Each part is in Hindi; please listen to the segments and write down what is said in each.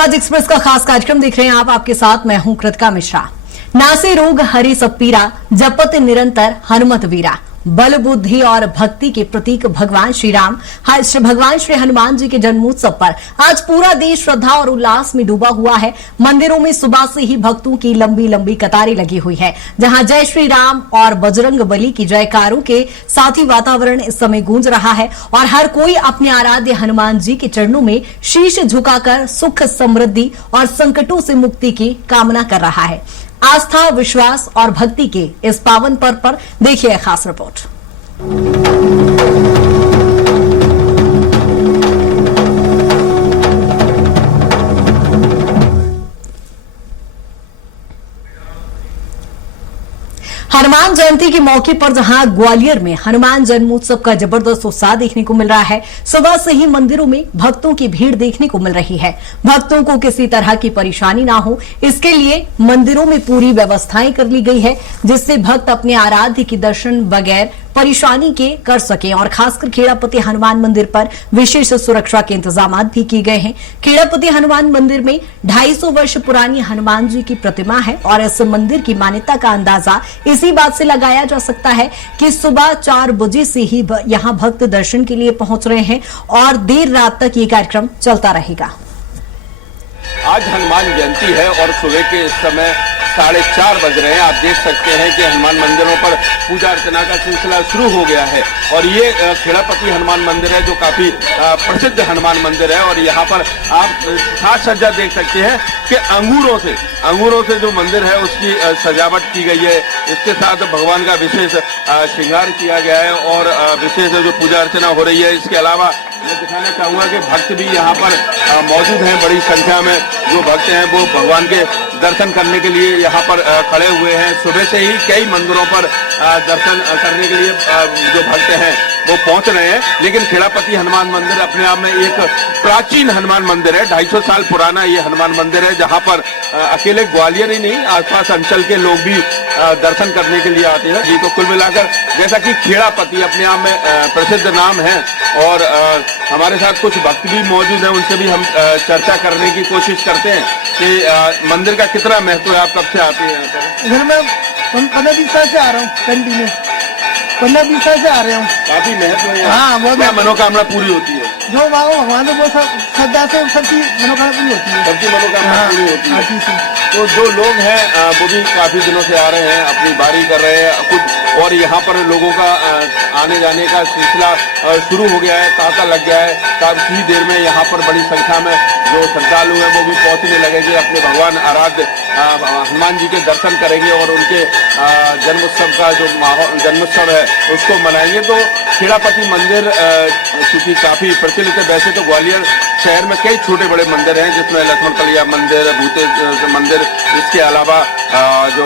स्वराज एक्सप्रेस का खास कार्यक्रम देख रहे हैं आप। आपके साथ मैं हूं कृतिका मिश्रा। नासे रोग हरि सब पीरा, जपत निरंतर हनुमत वीरा। बल बुद्धि और भक्ति के प्रतीक भगवान श्री राम, भगवान श्री हनुमान जी के जन्मोत्सव पर आज पूरा देश श्रद्धा और उल्लास में डूबा हुआ है। मंदिरों में सुबह से ही भक्तों की लंबी लंबी कतारें लगी हुई है, जहां जय श्री राम और बजरंग बली की जयकारों के साथ ही वातावरण इस समय गूंज रहा है और हर कोई अपने आराध्य हनुमान जी के चरणों में शीश झुकाकर सुख, समृद्धि और संकटों से मुक्ति की कामना कर रहा है। आस्था, विश्वास और भक्ति के इस पावन पर्व पर देखिए खास रिपोर्ट। हनुमान जयंती के मौके पर जहां ग्वालियर में हनुमान जन्मोत्सव का जबरदस्त उत्साह देखने को मिल रहा है, सुबह से ही मंदिरों में भक्तों की भीड़ देखने को मिल रही है। भक्तों को किसी तरह की परेशानी ना हो, इसके लिए मंदिरों में पूरी व्यवस्थाएं कर ली गई है, जिससे भक्त अपने आराध्य के दर्शन बगैर परेशानी के कर सकें। और खासकर खेड़ापति हनुमान मंदिर पर विशेष सुरक्षा के इंतजाम भी किए गए हैं। खेड़ापति हनुमान मंदिर में 250 वर्ष पुरानी हनुमान जी की प्रतिमा है और इस मंदिर की मान्यता का अंदाजा इसी बात से लगाया जा सकता है कि सुबह 4 बजे से ही यहां भक्त दर्शन के लिए पहुंच रहे हैं और देर रात तक ये कार्यक्रम चलता रहेगा। आज हनुमान जयंती है और सुबह के समय 4:30 बज रहे हैं। आप देख सकते हैं कि हनुमान मंदिरों पर पूजा अर्चना का सिलसिला शुरू हो गया है और ये खेड़ापति हनुमान मंदिर है जो काफी प्रसिद्ध हनुमान मंदिर है। और यहाँ पर आप साज सज्जा देख सकते हैं कि अंगूरों से जो मंदिर है उसकी सजावट की गई है। इसके साथ भगवान का विशेष श्रृंगार किया गया है और विशेष जो पूजा अर्चना हो रही है। इसके अलावा मैं दिखाना चाहूंगा कि भक्त भी यहाँ पर मौजूद हैं। बड़ी संख्या में जो भक्त हैं वो भगवान के दर्शन करने के लिए यहाँ पर खड़े हुए हैं। सुबह से ही कई मंदिरों पर दर्शन करने के लिए जो भक्त हैं वो पहुंच रहे हैं। लेकिन खेड़ापति हनुमान मंदिर अपने आप में एक प्राचीन हनुमान मंदिर है। 250 साल पुराना ये हनुमान मंदिर है, जहाँ पर अकेले ग्वालियर ही नहीं, आसपास अंचल के लोग भी दर्शन करने के लिए आते हैं। जी, तो कुल मिलाकर जैसा कि खेड़ापति अपने आप में प्रसिद्ध नाम है और हमारे साथ कुछ भक्त भी मौजूद हैं, उनसे भी हम चर्चा करने की कोशिश करते हैं कि मंदिर का कितना महत्व है। आप कब से आते हैं यहाँ पर? इधर मैं 15-20 साल से आ रहा हूँ, कंटिन्यू 15-20 साल से आ रहे हूँ। काफी महत्व है। हाँ, बहुत मनोकामना पूरी होती है जो मांगो भगवान से, वो श्रद्धा से सबकी मनोकामना पूरी होती है। सबकी मनोकामना पूरी होती है। तो जो लोग हैं वो भी काफी दिनों से आ रहे हैं, अपनी बारी कर रहे हैं खुद, और यहाँ पर लोगों का आने जाने का सिलसिला शुरू हो गया है, तांता लग गया है। काफी देर में यहाँ पर बड़ी संख्या में जो श्रद्धालु हैं वो भी पहुंचने लगेंगे, अपने भगवान आराध्य हनुमान जी के दर्शन करेंगे और उनके जन्मोत्सव का जो जन्मोत्सव है उसको मनाएंगे। तो खेड़ापति मंदिर चूंकि काफी प्रचलित है। वैसे तो ग्वालियर शहर में कई छोटे बड़े मंदिर हैं, जिसमें लक्ष्मण कलिया मंदिर, भूतेश्वर मंदिर, इसके अलावा जो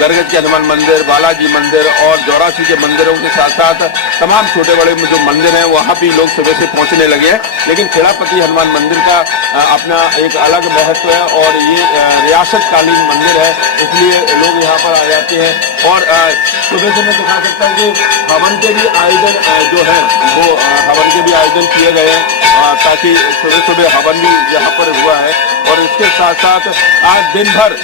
गरगज के हनुमान मंदिर, बालाजी मंदिर और जौरासी के मंदिरों के साथ साथ तमाम छोटे बड़े जो मंदिर हैं वहाँ भी लोग सुबह से पहुँचने लगे हैं। लेकिन खेड़ापति हनुमान मंदिर का अपना एक अलग महत्व है और ये रियासत कालीन मंदिर है, इसलिए लोग यहाँ पर आ जाते हैं। और सुबह से मैं दिखा सकता हूँ कि हवन के भी आयोजन जो है वो हवन के भी आयोजन किए गए हैं, ताकि सुबह सुबह हवन भी यहाँ पर हुआ है। और इसके साथ साथ आज दिन भर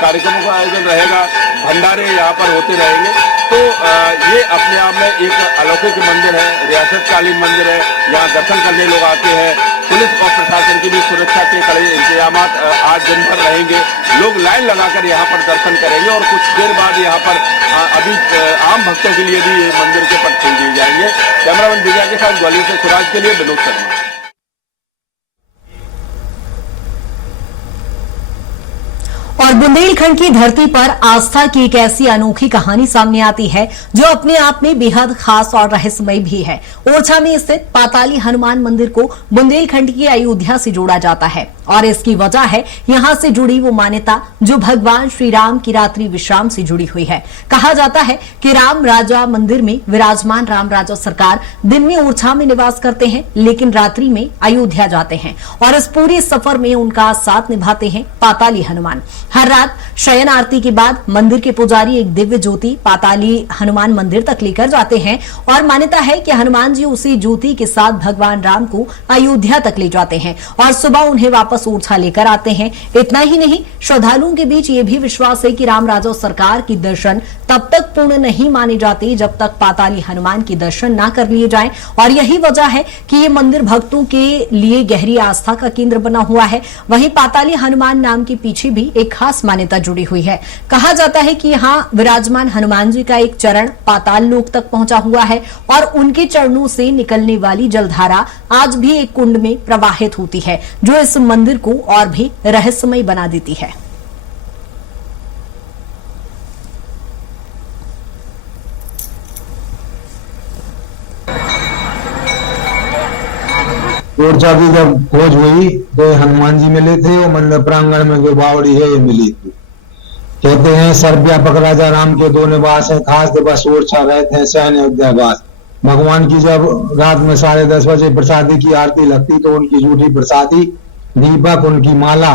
कार्यक्रमों का आयोजन रहेगा, भंडारे यहाँ पर होते रहेंगे। तो ये अपने आप में एक अलौकिक मंदिर है, रियासत कालीन मंदिर है। यहाँ दर्शन करने लोग आते हैं। पुलिस और प्रशासन की भी सुरक्षा के कड़े इंतजाम आज दिन भर रहेंगे। लोग लाइन लगाकर यहाँ पर दर्शन करेंगे और कुछ देर बाद यहाँ पर अभी आम भक्तों के लिए भी ये मंदिर के पट खोल दिए जाएंगे। कैमरामैन दिव्या के साथ ग्वालियर से स्वराज के लिए विनोद शर्मा। और बुंदेलखंड की धरती पर आस्था की एक ऐसी अनोखी कहानी सामने आती है जो अपने आप में बेहद खास और रहस्यमय भी है। ओरछा में स्थित पाताली हनुमान मंदिर को बुंदेलखंड की अयोध्या से जोड़ा जाता है और इसकी वजह है यहां से जुड़ी वो मान्यता जो भगवान श्री राम की रात्रि विश्राम से जुड़ी हुई है। कहा जाता है कि राम राजा मंदिर में विराजमान राम राजा सरकार दिन में ओरछा में निवास करते हैं, लेकिन रात्रि में अयोध्या जाते हैं और इस पूरे सफर में उनका साथ निभाते हैं पाताली हनुमान। हर रात शयन आरती के बाद मंदिर के पुजारी एक दिव्य ज्योति पाताली हनुमान मंदिर तक लेकर जाते हैं और मान्यता है कि हनुमान जी उसी ज्योति के साथ भगवान राम को अयोध्या तक ले जाते हैं और सुबह उन्हें वापस ओरछा लेकर आते हैं। इतना ही नहीं, श्रद्धालुओं के बीच ये भी विश्वास है कि राम राजो सरकार की दर्शन तब तक पूर्ण नहीं माने जाते जब तक पाताली हनुमान के दर्शन न कर लिए जाएं और यही वजह है कि ये मंदिर भक्तों के लिए गहरी आस्था का केंद्र बना हुआ है। वहीं पाताली हनुमान नाम के पीछे भी एक खास मान्यता जुड़ी हुई है। कहा जाता है कि यहाँ विराजमान हनुमान जी का एक चरण पाताल लोक तक पहुंचा हुआ है और उनके चरणों से निकलने वाली जलधारा आज भी एक कुंड में प्रवाहित होती है, जो इस मंदिर को और भी रहस्यमय बना देती है। ओरछा की जब खोज हुई तो हनुमान जी मिले थे और मंदिर प्रांगण में जो बावड़ी है ये मिली थी। कहते हैं सर्वव्यापक राजा राम के दो निवास है, खास दिवस ओरछा रहते हैं शयन अयोध्यावास। भगवान की जब रात में 10:30 बजे प्रसादी की आरती लगती तो उनकी जूठी प्रसादी, दीपक, उनकी माला,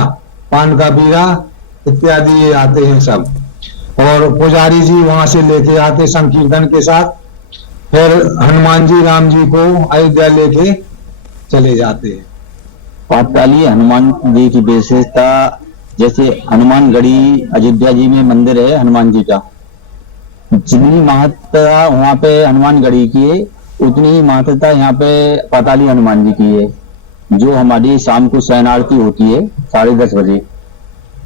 पान का बीरा इत्यादि ये आते हैं सब, और पुजारी जी वहां से लेके आते संकीर्तन के साथ। फिर हनुमान जी राम जी को अयोध्या लेके चले जाते हैं। पाताली हनुमान जी की विशेषता, जैसे हनुमानगढ़ी अयोध्या जी में मंदिर है हनुमान जी का, जितनी महत्ता वहाँ पे हनुमानगढ़ी की है उतनी ही महत्ता यहाँ पे पाताली हनुमान जी की है। जो हमारी शाम को शयन आरती होती है 10:30 बजे,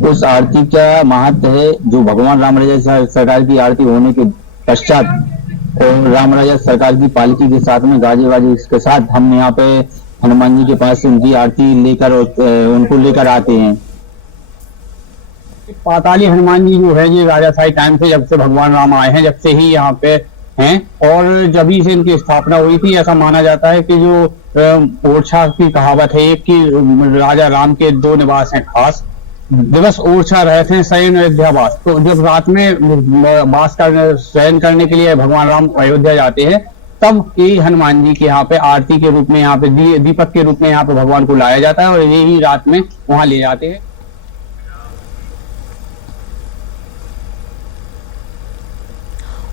उस आरती का महत्व है। जो भगवान राम राजा सरकार की आरती होने के पश्चात और राम राजा सरकार की पालकी के साथ में गाजे बाजे के साथ हम यहाँ पे हनुमान जी के पास उनकी आरती लेकर उनको लेकर आते हैं। पाताली हनुमान जी जो है ये राजाशाही टाइम से, जब से भगवान राम आए हैं, जब से ही यहाँ पे हैं और जब ही से इनकी स्थापना हुई थी। ऐसा माना जाता है कि जो ओरछा की कहावत है एक कि राजा राम के दो निवास हैं खास, दिवस ओरछा रहते हैं शयन अयोध्यावास। तो जब रात में वास करने शयन करने के लिए भगवान राम अयोध्या जाते हैं तब ये हनुमान जी के यहाँ पे आरती के रूप में, यहाँ पे दीपक के रूप में यहाँ पे भगवान को लाया जाता है और यही रात में वहां ले जाते हैं।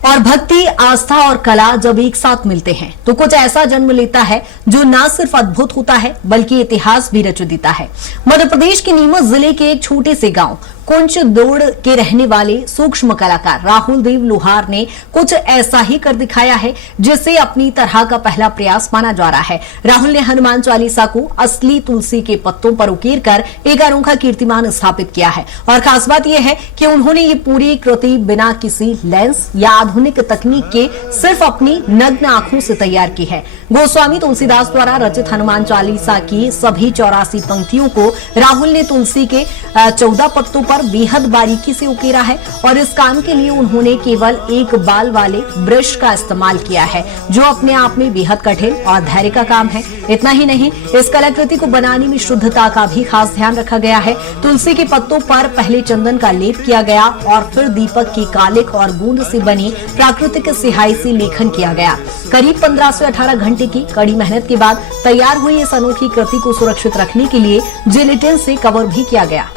और भक्ति, आस्था और कला जब एक साथ मिलते हैं तो कुछ ऐसा जन्म लेता है जो न सिर्फ अद्भुत होता है बल्कि इतिहास भी रच देता है। मध्य प्रदेश के नीमच जिले के एक छोटे से गांव कुंच दौड़ के रहने वाले सूक्ष्म कलाकार राहुल देव लोहार ने कुछ ऐसा ही कर दिखाया है जिसे अपनी तरह का पहला प्रयास माना जा रहा है। राहुल ने हनुमान चालीसा को असली तुलसी के पत्तों पर उकेर कर एक अनोखा कीर्तिमान स्थापित किया है और खास बात यह है कि उन्होंने ये पूरी कृति बिना किसी लेंस या आधुनिक तकनीक के सिर्फ अपनी नग्न आंखों से तैयार की है। गोस्वामी तुलसीदास द्वारा रचित हनुमान चालीसा की सभी 84 पंक्तियों को राहुल ने तुलसी के 14 पत्तों पर बेहद बारीकी से उकेरा है और इस काम के लिए उन्होंने केवल एक बाल वाले ब्रश का इस्तेमाल किया है, जो अपने आप में बेहद कठिन और धैर्य का काम है। इतना ही नहीं, इस कलाकृति को बनाने में शुद्धता का भी खास ध्यान रखा गया है। तुलसी के पत्तों पर पहले चंदन का लेप किया गया और फिर दीपक की कालिक और गूंद से बनी प्राकृतिक सिहाई से लेखन किया गया। करीब 15 से 18 घंटे की कड़ी मेहनत के बाद तैयार हुई इस अनोखी कृति को सुरक्षित रखने के लिए जिलेटिन से कवर भी किया गया।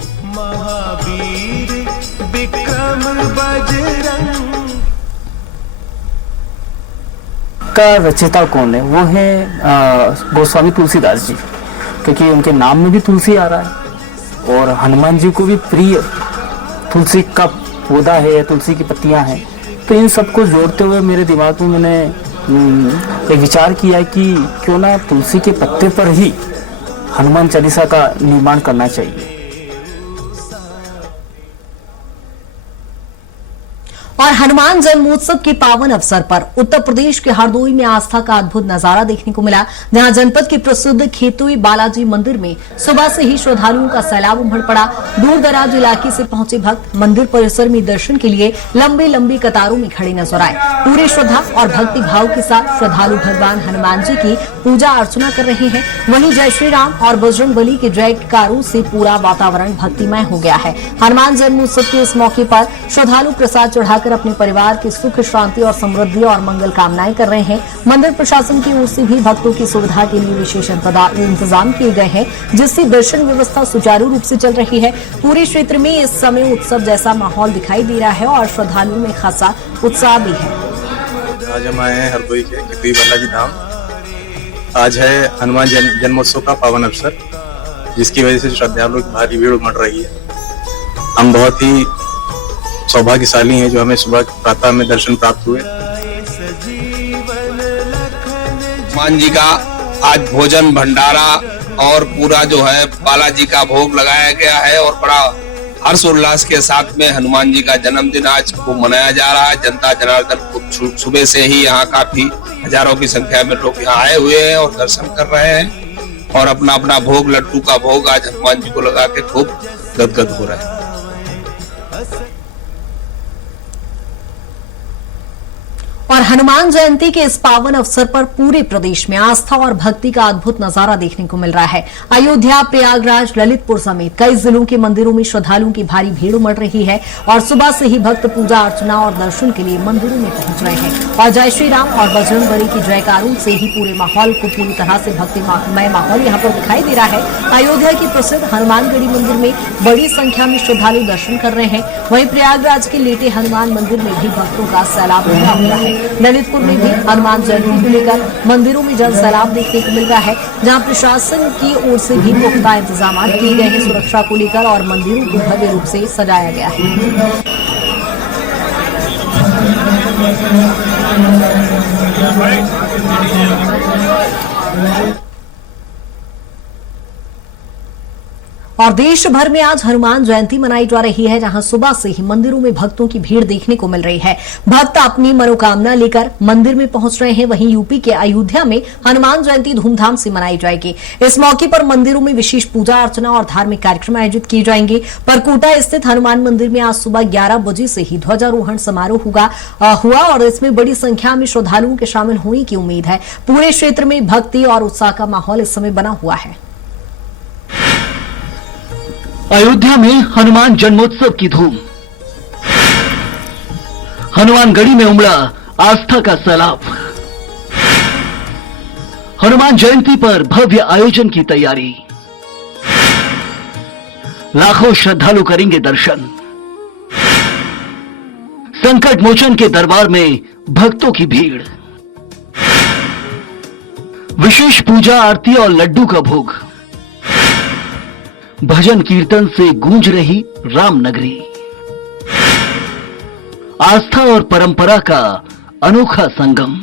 का रचयिता कौन है? वो है गोस्वामी तुलसीदास जी, क्योंकि उनके नाम में भी तुलसी आ रहा है और हनुमान जी को भी प्रिय तुलसी का पौधा है, तुलसी की पत्तियां हैं। तो इन सबको जोड़ते हुए मेरे दिमाग में मैंने एक विचार किया कि क्यों ना तुलसी के पत्ते पर ही हनुमान चालीसा का निर्माण करना चाहिए। और हनुमान जन्मोत्सव के पावन अवसर पर उत्तर प्रदेश के हरदोई में आस्था का अद्भुत नजारा देखने को मिला, जहां जनपद के प्रसिद्ध खेतोई बालाजी मंदिर में सुबह से ही श्रद्धालुओं का सैलाब उमड़ पड़ा। दूर दराज इलाके से पहुंचे भक्त मंदिर परिसर में दर्शन के लिए लंबी लंबी कतारों में खड़े नजर आए। पूरे श्रद्धा और भक्ति भाव के साथ श्रद्धालु भगवान हनुमान जी की पूजा अर्चना कर रहे हैं। वहीं जय श्री राम और बजरंगबली के जयकारों से पूरा वातावरण भक्तिमय हो गया है। हनुमान जन्मोत्सव के इस मौके पर श्रद्धालु प्रसाद चढ़ाकर आकर अपने परिवार की सुख शांति और समृद्धि और मंगल कामनाएं कर रहे हैं। मंदिर प्रशासन की ओर से भी भक्तों की सुविधा के लिए विशेष इंतजाम किए गए हैं, जिससे दर्शन व्यवस्था सुचारू रूप से चल रही है। पूरे क्षेत्र में इस समय उत्सव जैसा माहौल दिखाई दे रहा है और श्रद्धालुओं में खासा उत्साह भी है। आज हम आए हैं हरदोई के कितवी बालाजी धाम। आज है हनुमान जन्मोत्सव का पावन अवसर, जिसकी वजह से श्रद्धालुओं की भारी भीड़ उमड़ रही है। हम बहुत ही सौभाग्यशाली हैं जो हमें सुबह प्रातः में दर्शन प्राप्त हुए। हनुमान जी का आज भोजन भंडारा और पूरा जो है बालाजी का भोग लगाया गया है और बड़ा हर्ष उल्लास के साथ में हनुमान जी का जन्मदिन आज को मनाया जा रहा है। जनता जनार्दन सुबह से ही यहाँ काफी हजारों की संख्या में लोग यहाँ आए हुए हैं और दर्शन कर रहे हैं और अपना अपना भोग, लड्डू का भोग आज हनुमान जी को लगा के खूब गदगद हो रहा है। और हनुमान जयंती के इस पावन अवसर पर पूरे प्रदेश में आस्था और भक्ति का अद्भुत नजारा देखने को मिल रहा है। अयोध्या, प्रयागराज, ललितपुर समेत कई जिलों के मंदिरों में श्रद्धालुओं की भारी भीड़ उमड़ रही है और सुबह से ही भक्त पूजा अर्चना और दर्शन के लिए मंदिरों में पहुंच रहे हैं और जय श्री राम और बजरंगबली की जयकारों से ही पूरे माहौल को पूरी तरह से भक्तिमय माहौल यहाँ पर दिखाई दे रहा है। अयोध्या की प्रसिद्ध हनुमानगढ़ी मंदिर में बड़ी संख्या में श्रद्धालु दर्शन कर रहे हैं। वहीं प्रयागराज के लेटे हनुमान मंदिर में भी भक्तों का सैलाब लगा हुआ है। ललितपुर में भी हनुमान जयंती को लेकर मंदिरों में जन सैलाब देखने को मिल रहा है, जहां प्रशासन की ओर से भी पुख्ता इंतजाम किए गए हैं सुरक्षा को लेकर और मंदिरों को भव्य रूप से सजाया गया है। और देश भर में आज हनुमान जयंती मनाई जा रही है, जहां सुबह से ही मंदिरों में भक्तों की भीड़ देखने को मिल रही है। भक्त अपनी मनोकामना लेकर मंदिर में पहुंच रहे हैं। वहीं यूपी के अयोध्या में हनुमान जयंती धूमधाम से मनाई जाएगी। इस मौके पर मंदिरों में विशेष पूजा अर्चना और धार्मिक कार्यक्रम आयोजित किए जाएंगे। परकोटा स्थित हनुमान मंदिर में आज सुबह 11 बजे से ही ध्वजारोहण समारोह हुआ और इसमें बड़ी संख्या में श्रद्धालुओं के शामिल होने की उम्मीद है। पूरे क्षेत्र में भक्ति और उत्साह का माहौल इस समय बना हुआ है। अयोध्या में हनुमान जन्मोत्सव की धूम, हनुमानगढ़ी में उमड़ा आस्था का सैलाब। हनुमान जयंती पर भव्य आयोजन की तैयारी, लाखों श्रद्धालु करेंगे दर्शन। संकट मोचन के दरबार में भक्तों की भीड़, विशेष पूजा आरती और लड्डू का भोग। भजन कीर्तन से गूंज रही रामनगरी, आस्था और परंपरा का अनोखा संगम।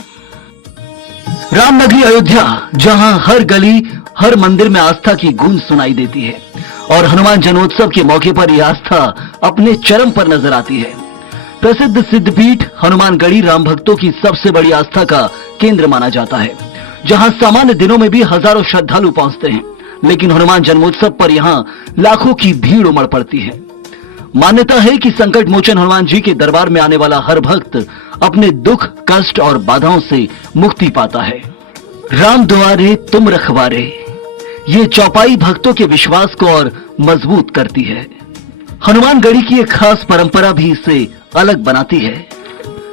रामनगरी अयोध्या, जहां हर गली हर मंदिर में आस्था की गूंज सुनाई देती है और हनुमान जन्मोत्सव के मौके पर यह आस्था अपने चरम पर नजर आती है। प्रसिद्ध सिद्धपीठ हनुमानगढ़ी राम भक्तों की सबसे बड़ी आस्था का केंद्र माना जाता है, जहां सामान्य दिनों में भी हजारों श्रद्धालु पहुंचते हैं, लेकिन हनुमान जन्मोत्सव पर यहां लाखों की भीड़ उमड़ पड़ती है। मान्यता है कि संकट मोचन हनुमान जी के दरबार में आने वाला हर भक्त अपने दुख, कष्ट और बाधाओं से मुक्ति पाता है। राम दुआरे तुम रखवारे, ये चौपाई भक्तों के विश्वास को और मजबूत करती है। हनुमानगढ़ी की एक खास परंपरा भी इसे अलग बनाती है,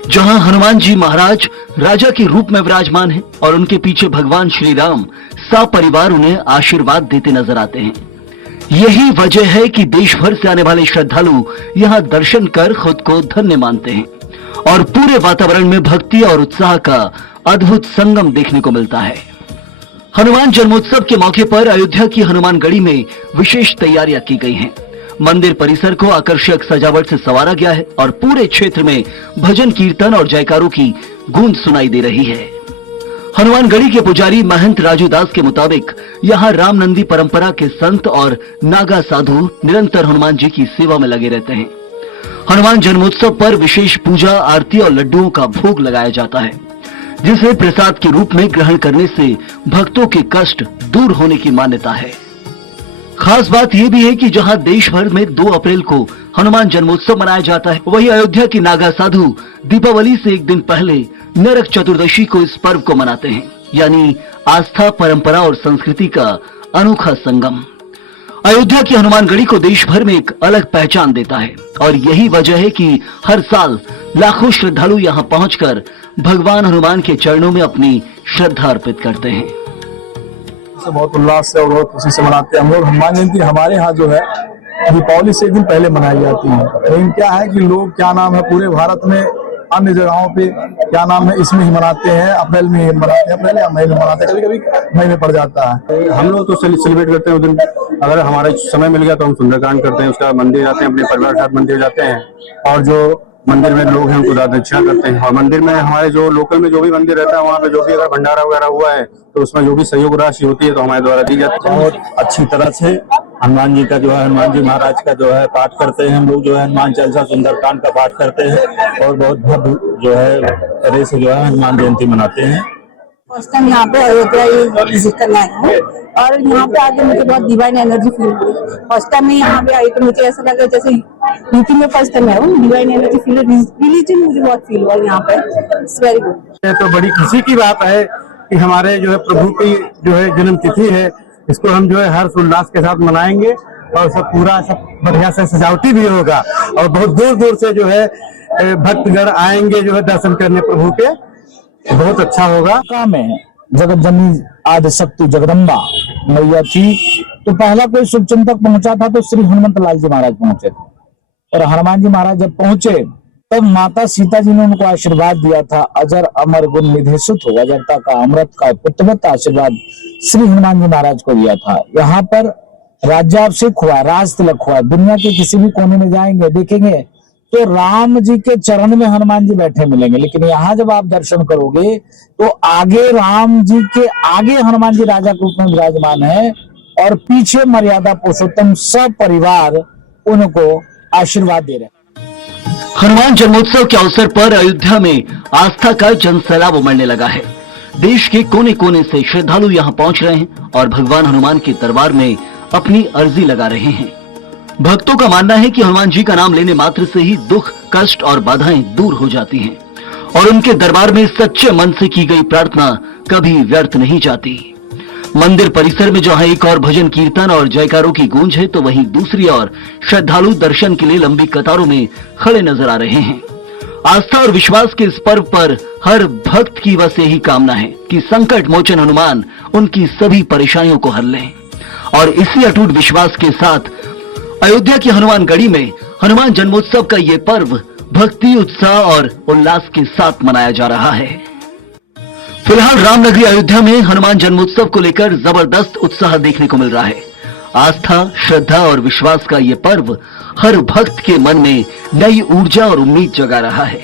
जहां हनुमान जी महाराज राजा के रूप में विराजमान हैं और उनके पीछे भगवान श्री राम सपरिवार उन्हें आशीर्वाद देते नजर आते हैं। यही वजह है कि देश भर से आने वाले श्रद्धालु यहां दर्शन कर खुद को धन्य मानते हैं और पूरे वातावरण में भक्ति और उत्साह का अद्भुत संगम देखने को मिलता है। हनुमान जन्मोत्सव के मौके पर अयोध्या की हनुमानगढ़ी में विशेष तैयारियां की गई हैं। मंदिर परिसर को आकर्षक सजावट से संवारा गया है और पूरे क्षेत्र में भजन कीर्तन और जयकारों की गूंज सुनाई दे रही है। हनुमानगढ़ी के पुजारी महंत राजू दास के मुताबिक यहाँ रामनंदी परंपरा के संत और नागा साधु निरंतर हनुमान जी की सेवा में लगे रहते हैं। हनुमान जन्मोत्सव पर विशेष पूजा, आरती और लड्डुओं का भोग लगाया जाता है, जिसे प्रसाद के रूप में ग्रहण करने से भक्तों के कष्ट दूर होने की मान्यता है। खास बात यह भी है कि जहां देश भर में 2 अप्रैल को हनुमान जन्मोत्सव मनाया जाता है, वहीं अयोध्या की नागा साधु दीपावली से एक दिन पहले नरक चतुर्दशी को इस पर्व को मनाते हैं, यानी आस्था, परंपरा और संस्कृति का अनोखा संगम। अयोध्या की हनुमानगढ़ी को देश भर में एक अलग पहचान देता है और यही वजह है कि हर साल लाखों श्रद्धालु यहां पहुंचकर भगवान हनुमान के चरणों में अपनी श्रद्धा अर्पित करते हैं। बहुत उल्लास से और बहुत खुशी से मनाते हैं हम लोग। हनुमान जयंती हमारे यहाँ जो है दीपावली से एक दिन पहले मनाई जाती है, लेकिन क्या है कि लोग क्या नाम है पूरे भारत में अन्य जगहों पे क्या नाम है इसमें ही मनाते हैं, अप्रैल में ही मनाते हैं, अप्रैल या मई में मनाते हैं, कभी कभी मई में पड़ जाता है। हम लोग तो सेलिब्रेट करते हैं उस दिन। अगर हमारा समय मिल गया तो हम सुंदरकांड करते हैं, उसका मंदिर जाते हैं, अपने परिवार के साथ मंदिर जाते हैं और जो मंदिर में लोग हैं उनको दान दक्षिणा करते हैं। और मंदिर में हमारे जो लोकल में जो भी मंदिर रहता है वहाँ पे जो भी अगर भंडारा वगैरह हुआ है तो उसमें जो भी सहयोग राशि होती है तो हमारे द्वारा दी जाती है। बहुत अच्छी तरह से हनुमान जी का जो है हनुमान जी महाराज का जो है पाठ करते हैं हम लोग, जो है हनुमान चालीसा सुंदरकांड का पाठ करते हैं और बहुत भव्य जो है तरह से जो है हनुमान जयंती मनाते हैं। फर्स्ट टाइम यहाँ पे अयोध्या विजिट करना है और यहाँ पे आके मुझे बहुत डिवाइन एनर्जी फील हुई। फर्स्ट टाइम मैं यहाँ पे आई तो मुझे ऐसा लगा जैसे यूपी में फर्स्ट टाइम है, डिवाइन एनर्जी फील, रिलीजन मुझे बहुत फील हुआ यहाँ पे। It's very good. तो बड़ी खुशी की बात है कि हमारे जो है प्रभु की जो है जन्म तिथि है, इसको हम जो है हर्ष उल्लास के साथ मनाएंगे और सब पूरा सब बढ़िया से सजावटी भी होगा और बहुत दूर दूर से जो है भक्तगण आएंगे जो है दर्शन करने प्रभु के, बहुत अच्छा होगा। काम है जगत जननी आदि शक्ति जगदम्बा मैया थी, तो पहला कोई शुभचिंतक पहुंचा था तो श्री हनुमंत लाल जी महाराज पहुंचे थे और हनुमान जी महाराज जब पहुंचे तब माता सीता जी ने उनको आशीर्वाद दिया था, अजर अमर गुण निधेसुत हो, अजरता का अमृत का पुत्रवत आशीर्वाद श्री हनुमान जी महाराज को दिया था। यहाँ पर राज्याभिषेक हुआ, राज तिलक हुआ। दुनिया के किसी भी कोने में जाएंगे देखेंगे तो राम जी के चरण में हनुमान जी बैठे मिलेंगे, लेकिन यहाँ जब आप दर्शन करोगे तो आगे राम जी के आगे हनुमान जी राजा के रूप में विराजमान है और पीछे मर्यादा पुरुषोत्तम सब परिवार उनको आशीर्वाद दे रहे हैं। हनुमान जन्मोत्सव के अवसर पर अयोध्या में आस्था का जनसैलाब उमड़ने लगा है। देश के कोने कोने से श्रद्धालु यहां पहुंच रहे हैं और भगवान हनुमान के दरबार में अपनी अर्जी लगा रहे हैं। भक्तों का मानना है कि हनुमान जी का नाम लेने मात्र से ही दुख, कष्ट और बाधाएं दूर हो जाती हैं और उनके दरबार में सच्चे मन से की गई प्रार्थना कभी व्यर्थ नहीं जाती। मंदिर परिसर में जहां एक और भजन कीर्तन और जयकारों की गूंज है तो वहीं दूसरी ओर श्रद्धालु दर्शन के लिए लंबी कतारों में खड़े नजर आ रहे हैं। आस्था और विश्वास के इस पर्व पर हर भक्त की बस यही कामना है कि संकट मोचन हनुमान उनकी सभी परेशानियों को हल लें और इसी अटूट विश्वास के साथ अयोध्या की हनुमानगढ़ी में हनुमान जन्मोत्सव का ये पर्व भक्ति, उत्साह और उल्लास के साथ मनाया जा रहा है। फिलहाल रामनगरी अयोध्या में हनुमान जन्मोत्सव को लेकर जबरदस्त उत्साह देखने को मिल रहा है। आस्था, श्रद्धा और विश्वास का ये पर्व हर भक्त के मन में नई ऊर्जा और उम्मीद जगा रहा है।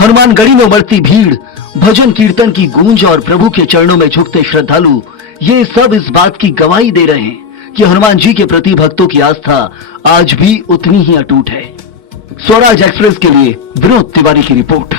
हनुमानगढ़ी में उमड़ती भीड़, भजन कीर्तन की गूंज और प्रभु के चरणों में झुकते श्रद्धालु, ये सब इस बात की गवाही दे रहे हैं कि हनुमान जी के प्रति भक्तों की आस्था आज भी उतनी ही अटूट है। स्वराज एक्सप्रेस के लिए विनोद तिवारी की रिपोर्ट।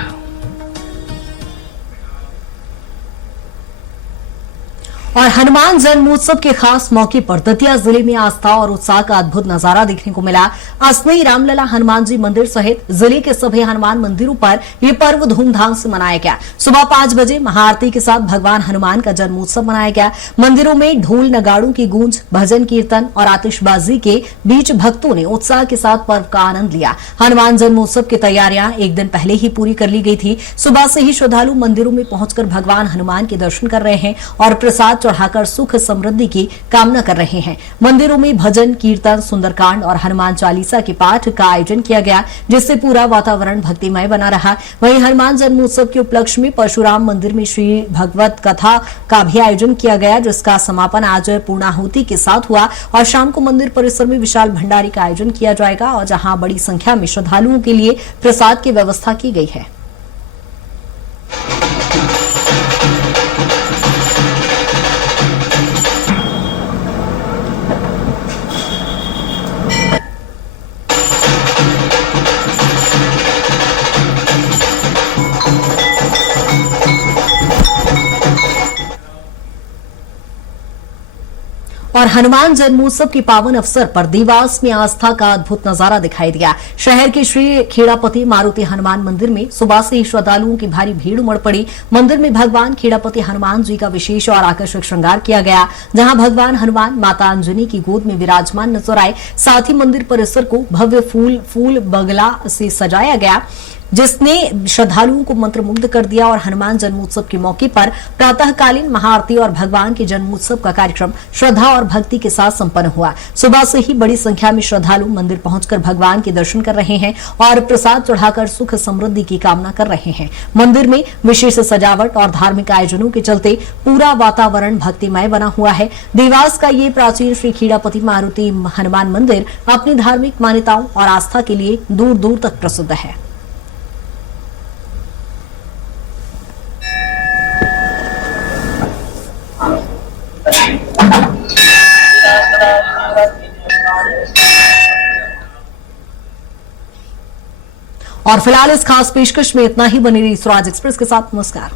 और हनुमान जन्मोत्सव के खास मौके पर दतिया जिले में आस्था और उत्साह का अद्भुत नजारा देखने को मिला। असनई रामलला हनुमान जी मंदिर सहित जिले के सभी हनुमान मंदिरों पर यह पर्व धूमधाम से मनाया गया। सुबह 5 बजे महाआरती के साथ भगवान हनुमान का जन्मोत्सव मनाया गया। मंदिरों में ढोल नगाड़ों की गूंज, भजन कीर्तन और आतिशबाजी के बीच भक्तों ने उत्साह के साथ पर्व का आनंद लिया। हनुमान जन्मोत्सव की तैयारियां एक दिन पहले ही पूरी कर ली गई थी। सुबह से ही श्रद्धालु मंदिरों में पहुंचकर भगवान हनुमान के दर्शन कर रहे हैं और प्रसाद चढ़ाकर सुख समृद्धि की कामना कर रहे हैं। मंदिरों में भजन कीर्तन, सुंदरकांड और हनुमान चालीसा के पाठ का आयोजन किया गया, जिससे पूरा वातावरण भक्तिमय बना रहा। वहीं हनुमान जन्मोत्सव के उपलक्ष्य में परशुराम मंदिर में श्री भगवत कथा का भी आयोजन किया गया, जिसका समापन आज पूर्णाहुति के साथ हुआ और शाम को मंदिर परिसर में विशाल भंडारे का आयोजन किया जाएगा और जहां बड़ी संख्या में श्रद्धालुओं के लिए प्रसाद की व्यवस्था की गई है। और हनुमान जन्मोत्सव के पावन अवसर पर देवास में आस्था का अद्भुत नजारा दिखाई दिया। शहर के श्री खेड़ापति मारुति हनुमान मंदिर में सुबह से ही श्रद्धालुओं की भारी भीड़ उमड़ पड़ी। मंदिर में भगवान खेड़ापति हनुमान जी का विशेष और आकर्षक श्रृंगार किया गया, जहां भगवान हनुमान माता अंजनी की गोद में विराजमान नजर आए। साथ ही मंदिर परिसर को भव्य फूल बगला से सजाया गया, जिसने श्रद्धालुओं को मंत्रमुग्ध कर दिया। और हनुमान जन्मोत्सव के मौके पर प्रातःकालीन महाआरती और भगवान के जन्मोत्सव का कार्यक्रम श्रद्धा और भक्ति के साथ संपन्न हुआ। सुबह से ही बड़ी संख्या में श्रद्धालु मंदिर पहुंचकर भगवान के दर्शन कर रहे हैं और प्रसाद चढ़ाकर सुख समृद्धि की कामना कर रहे हैं। मंदिर में विशेष सजावट और धार्मिक आयोजनों के चलते पूरा वातावरण भक्तिमय बना हुआ है। देवास का ये प्राचीन श्री खेड़ापति मारुति हनुमान मंदिर अपनी धार्मिक मान्यताओं और आस्था के लिए दूर दूर तक प्रसिद्ध है। और फिलहाल इस खास पेशकश में इतना ही। बनी रही स्वराज एक्सप्रेस के साथ। नमस्कार।